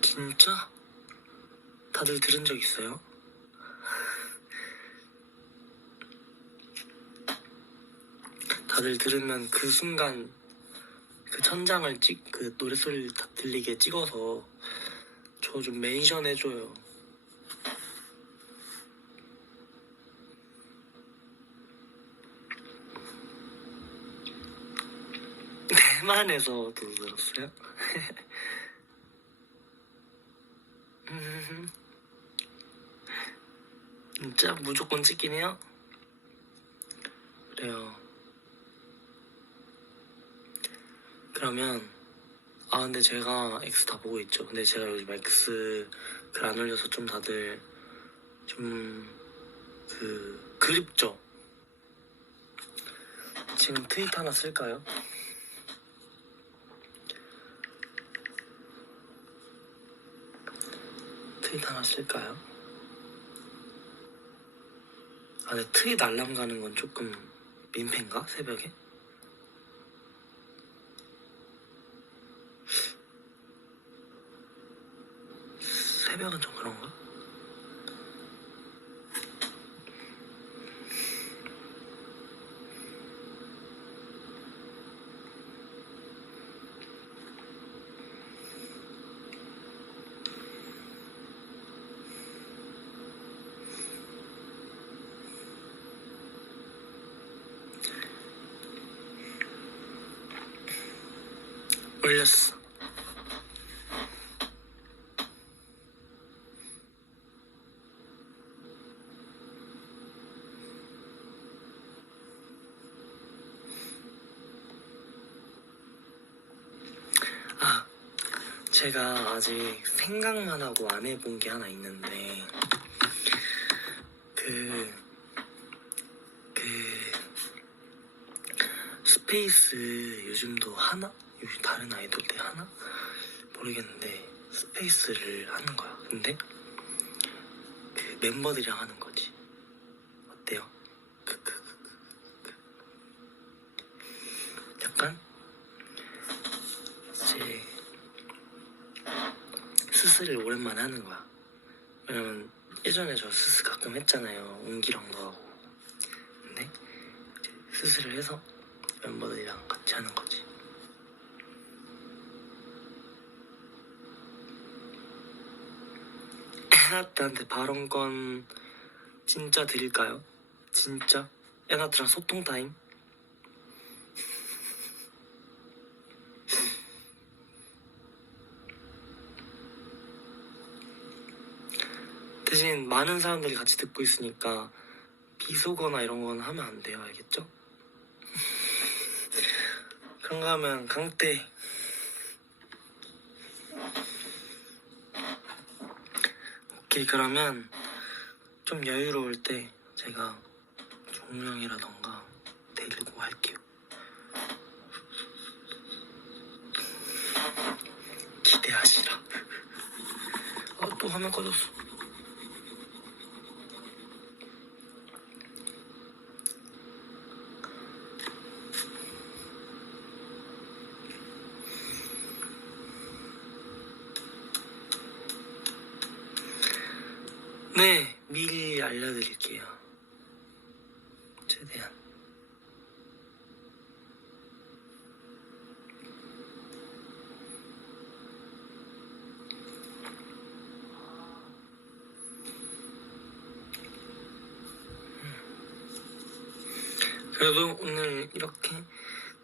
진짜? 다들 들은 적 있어요? 다들 들으면 그 순간 그 천장을 그 노랫소리를 다 들리게 찍어서 저 좀 멘션 해줘요. 대만에서도 들었어요? 진짜 무조건 찍긴 해요? 그래요. 그러면 근데 제가 X 다 보고 있죠. 근데 제가 요즘 X 글 안 올려서 좀 다들 좀 그립죠? 지금 트윗 하나 쓸까요? 트윗 하나 쓸까요? 근데 트윗 알람 가는 건 조금 민폐인가? 새벽에? 새벽은 좀 그런가? 올렸어. 아, 제가 아직 생각만 하고 안 해본 게 하나 있는데 그 스페이스 요즘도 하나? 요즘 다른 아이돌들 하나? 모르겠는데 스페이스를 하는 거야. 근데 그 멤버들이랑 하는 거지. 어때요? 약간 이제 스스를 오랜만에 하는 거야. 왜냐면 예전에 저 스스 가끔 했잖아요. 웅기랑도 하고. 근데 이제 스스를 해서 멤버들이랑 같이 하는 거지. 에나트한테 발언권 진짜 드릴까요? 진짜? 에나트랑 소통 타임? 대신 많은 사람들이 같이 듣고 있으니까 비속어나 이런 건 하면 안 돼요. 알겠죠? 그런 거 하면 강태. 오케이, 그러면 좀 여유로울 때 제가 종우 형이라던가 데리고 할게요. 기대하시라. 또 화면 꺼졌어. 네, 미리 알려드릴게요. 최대한. 그래도 오늘 이렇게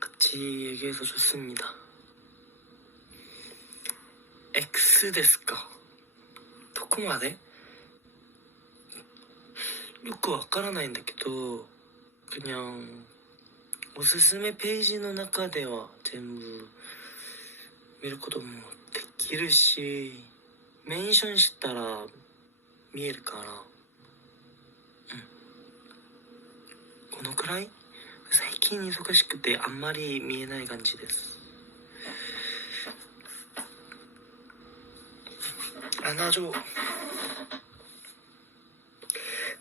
같이 얘기해서 좋습니다. X ですか? どこまで? よくわからないんだけど、그냥おすすめページの中では全部見ることもできるし、メンションしたら見えるから、このくらい最近忙しくてあんまり見えない感じです。안아줘.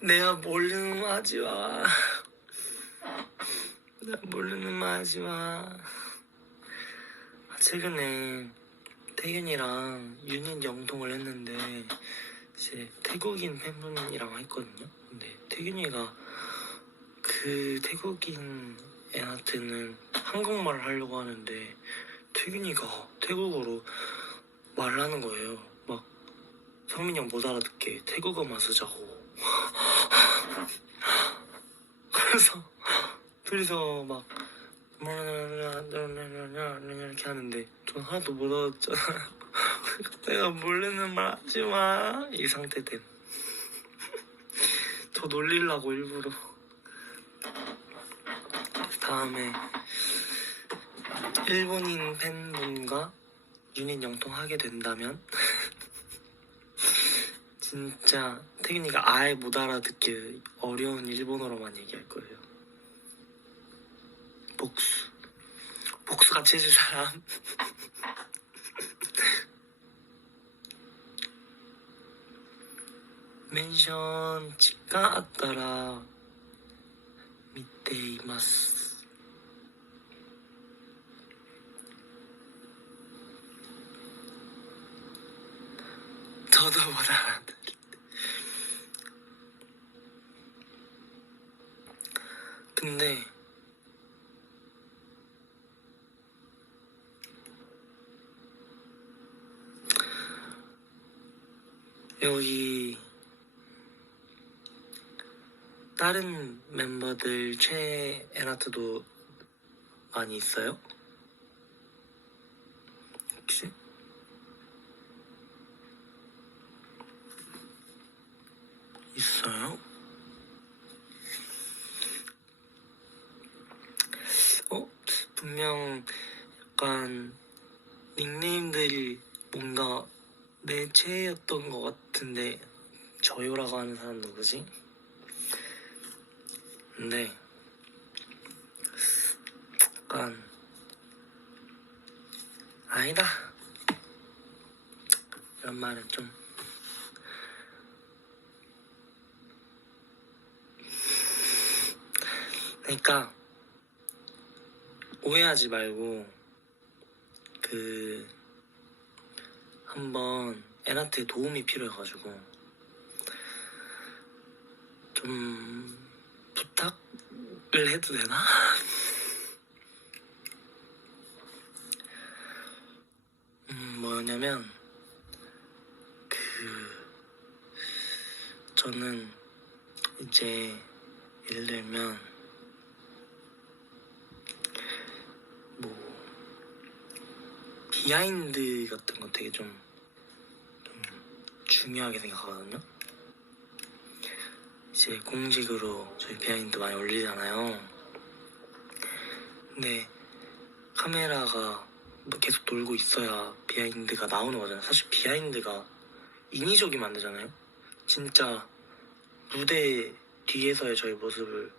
내가 모르는 말 하지 마. 내가 모르는 말 하지 마. 최근에 태균이랑 유닛 영통을 했는데 이제 태국인 팬분이랑 했거든요. 근데 태균이가 그 태국인 애한테는 한국말을 하려고 하는데 태균이가 태국어로 말을 하는 거예요. 막 성민이 형 못 알아듣게 태국어만 쓰자고. 그래서 둘이서 막 이렇게 하는데 전 하나도 못 알아듣잖아요. 내가 모르는 말 하지마 이 상태 됨. 저 놀리려고 일부러. 다음에 일본인 팬분과 유닛 영통하게 된다면 진짜 태균이가 아예 못 알아듣게 어려운 일본어로만 얘기할 거예요. 복수 같이 해줄 사람. 멘션 치가 아따라 밑에 이마스. 저도 못 알아듣게. 근데 여기 다른 멤버들 최애나트도 많이 있어요? 있어요? 분명 약간 닉네임들이 뭔가 내 최애였던 것 같은데 저요라고 하는 사람 누구지? 근데 약간 아니다 이런 말은 좀 그러니까 오해하지 말고 한번 애나한테 도움이 필요해가지고 좀 부탁을 해도 되나? 뭐냐면 저는 이제 예를 들면 비하인드 같은 거 되게 좀 중요하게 생각하거든요. 이제 공식으로 저희 비하인드 많이 올리잖아요. 근데 카메라가 계속 돌고 있어야 비하인드가 나오는 거잖아요. 사실 비하인드가 인위적이면 안 되잖아요. 진짜 무대 뒤에서의 저희 모습을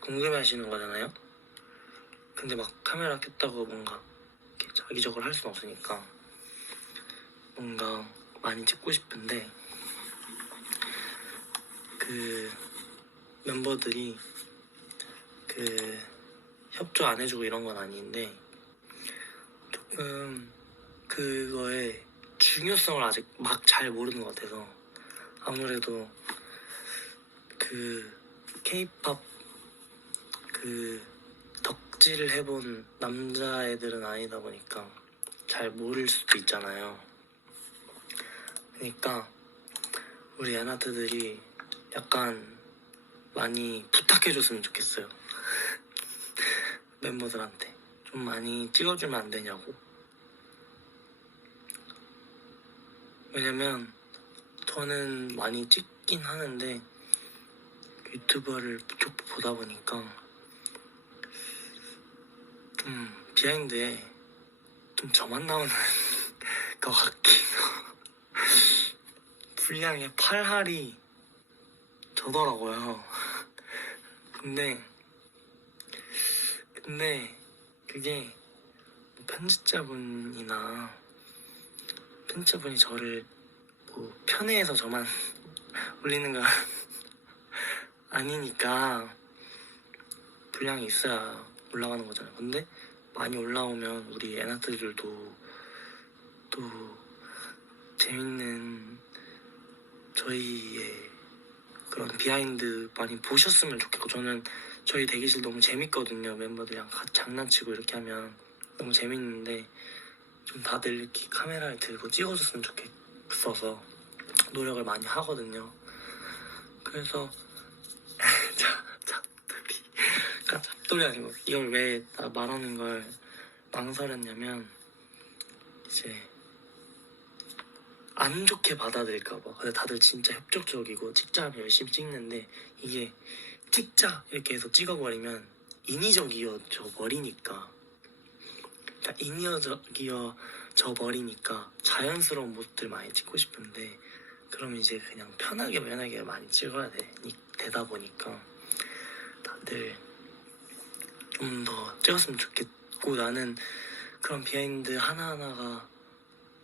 궁금해하시는 거잖아요. 근데 막 카메라 켰다고 뭔가 이렇게 자기적으로 할 수는 없으니까 뭔가 많이 찍고 싶은데 멤버들이 협조 안 해주고 이런 건 아닌데 조금 그거의 중요성을 아직 막 잘 모르는 것 같아서 아무래도 K-pop 덕질을 해본 남자애들은 아니다 보니까 잘 모를 수도 있잖아요. 그러니까 우리 애나트들이 약간 많이 부탁해줬으면 좋겠어요. 멤버들한테 좀 많이 찍어주면 안 되냐고. 왜냐면 저는 많이 찍긴 하는데 유튜버를 쭉 보다 보니까 좀 비하인드에 좀 저만 나오는 것 같기도. 분량의 8할이 저더라고요. 근데 그게 편집자분이 저를 편애해서 저만 올리는 건 아니니까 분량이 있어야 올라가는 거잖아요. 근데 많이 올라오면 우리 애나트들도 또 재밌는 저희의 그런 비하인드 많이 보셨으면 좋겠고, 저는 저희 대기실 너무 재밌거든요. 멤버들이랑 같이 장난치고 이렇게 하면 너무 재밌는데 좀 다들 이렇게 카메라를 들고 찍어줬으면 좋겠어서 노력을 많이 하거든요. 그래서 잡돌이 아니고 이걸 왜 나 말하는 걸 망설였냐면 이제 안 좋게 받아들일까봐. 근데 다들 진짜 협조적이고 찍자면 열심히 찍는데 이게 찍자 이렇게 해서 찍어버리면 인위적이어져 버리니까, 그러니까 인위적이어져 버리니까 자연스러운 모습들 많이 찍고 싶은데 그럼 이제 그냥 편하게 많이 찍어야 되다 보니까 다들 좀 더 찍었으면 좋겠고, 나는 그런 비하인드 하나하나가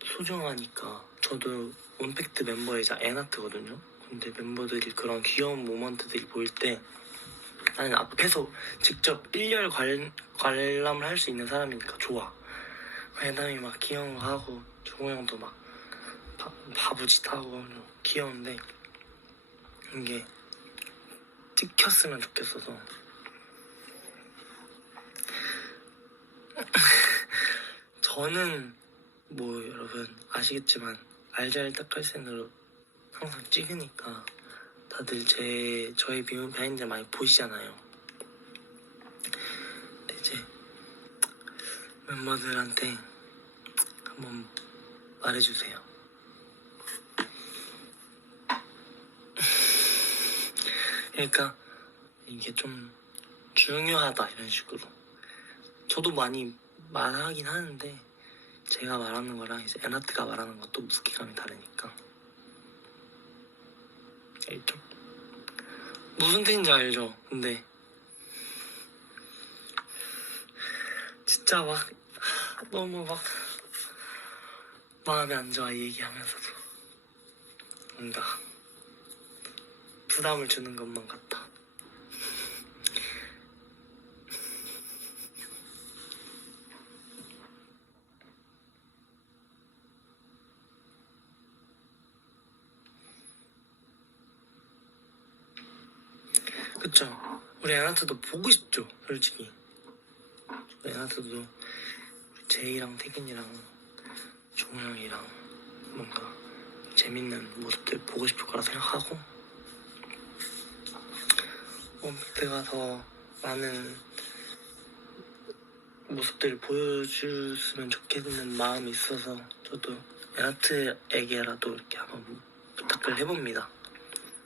소중하니까. 저도 원팩트 멤버이자 애나트거든요. 근데 멤버들이 그런 귀여운 모먼트들이 보일 때 나는 앞에서 직접 일렬 관람을 할 수 있는 사람이니까 좋아. 애남이 막 귀여운 거 하고 종호 형도 막 바보짓 하고 귀여운데 이게 찍혔으면 좋겠어서. 저는 여러분 아시겠지만 알잘딱깔센으로 항상 찍으니까 다들 저의 비하인드 많이 보시잖아요. 근데 이제 멤버들한테 한번 말해주세요. 그러니까 이게 좀 중요하다 이런 식으로. 저도 많이 말하긴 하는데 제가 말하는 거랑 이제 에나트가 말하는 것도 무게감이 다르니까. 알죠? 무슨 뜻인지 알죠? 근데 진짜 막 너무 막 마음이 안 좋아 이 얘기하면서도 뭔가 부담을 주는 것만 같아. 그쵸? 우리 에나트도 보고 싶죠, 솔직히. 에나트도 우리 제이랑 태균이랑 종호 형이랑 뭔가 재밌는 모습들 보고 싶을 거라 생각하고, 내가 더 많은 모습들을 보여줬으면 좋겠는 마음이 있어서 저도 에나트에게라도 이렇게 한번 부탁을 해봅니다.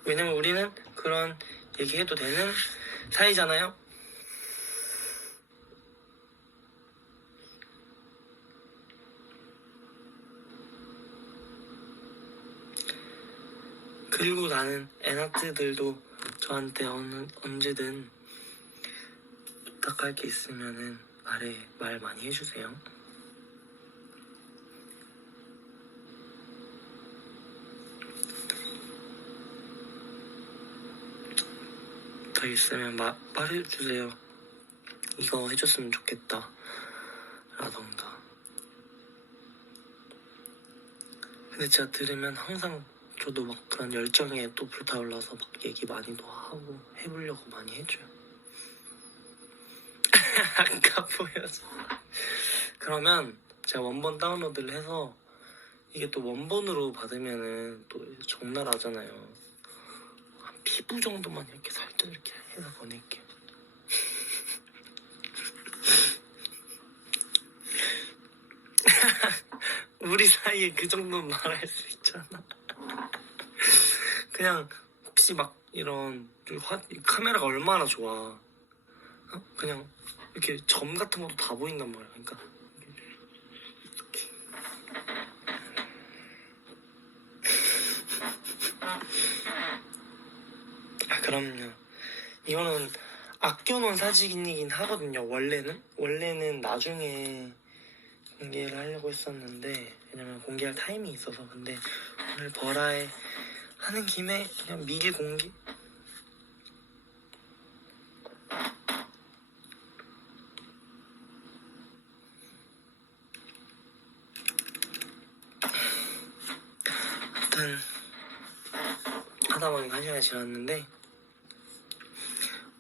왜냐면 우리는 그런 얘기해도 되는 사이잖아요. 그리고 나는 에나트들도 저한테 언제든 부탁할 게 있으면은 말 많이 해주세요. 더 있으면 말해주세요. 이거 해줬으면 좋겠다 라던가. 근데 제가 들으면 항상 저도 막 그런 열정에 또 불타올라서 막 얘기 많이도 하고 해보려고 많이 해줘요. 아까 보여줘. 그러면 제가 원본 다운로드를 해서 이게 또 원본으로 받으면은 또 적나라하잖아요. 한 피부 정도만 이렇게 살짝 이렇게 해서 보낼게요. 우리 사이에 그 정도는 말할 수 있잖아. 그냥 혹시 막 이런 카메라가 얼마나 좋아. 그냥 이렇게 점 같은 것도 다 보인단 말이야. 그러니까 그럼요. 이거는 아껴놓은 사진이긴 하거든요. 원래는 나중에 공개를 하려고 했었는데, 왜냐면 공개할 타임이 있어서. 근데 오늘 버라에 하는 김에 그냥 미리 공개. 하여튼 하다 보니까 1시간이 지났는데,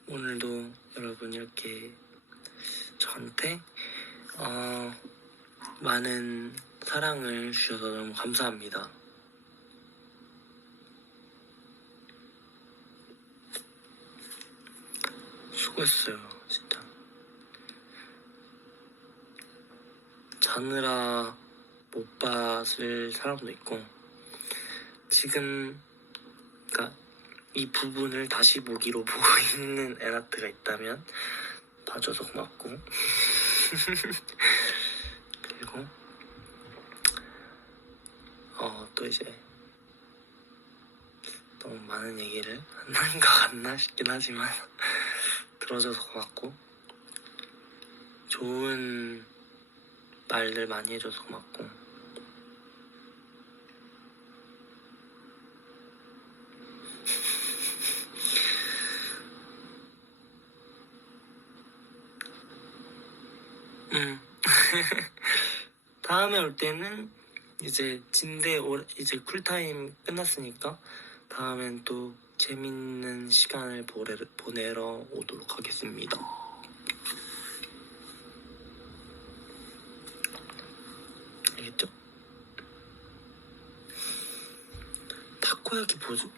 오늘도 여러분 이렇게 저한테 많은 사랑을 주셔서 너무 감사합니다. 수고했어요, 진짜. 자느라 못 봤을 사람도 있고, 지금 그러니까 이 부분을 다시 보기로 보고 있는 에나트가 있다면 봐줘서 고맙고 그리고 또 이제 너무 많은 얘기를 하는 것 같나 싶긴 하지만 들어줘서 고맙고 좋은 말들 많이 해줘서 고맙고 다음에 올 때는 이제 이제 쿨타임 끝났으니까 다음엔 또 재밌는 시간을 보내러 오도록 하겠습니다. 알겠죠? 타코야키 보조?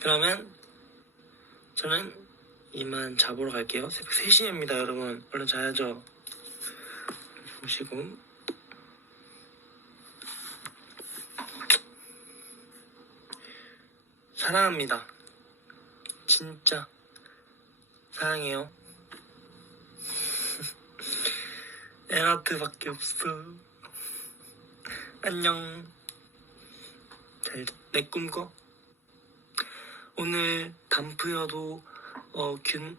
그러면 저는 이만 자보러 갈게요. 새벽 3시입니다, 여러분. 얼른 자야죠. 보시고 사랑합니다. 진짜 사랑해요. 에라트밖에 없어. 안녕. 내 꿈 꿔. 오늘 단프여도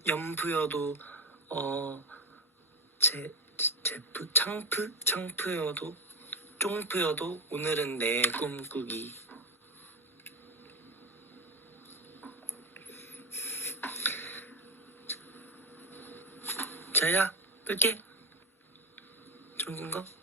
연프여도 창프여도 쫑프여도 오늘은 내 꿈꾸기. 자야 끌게. 좋은 꿈 꿔.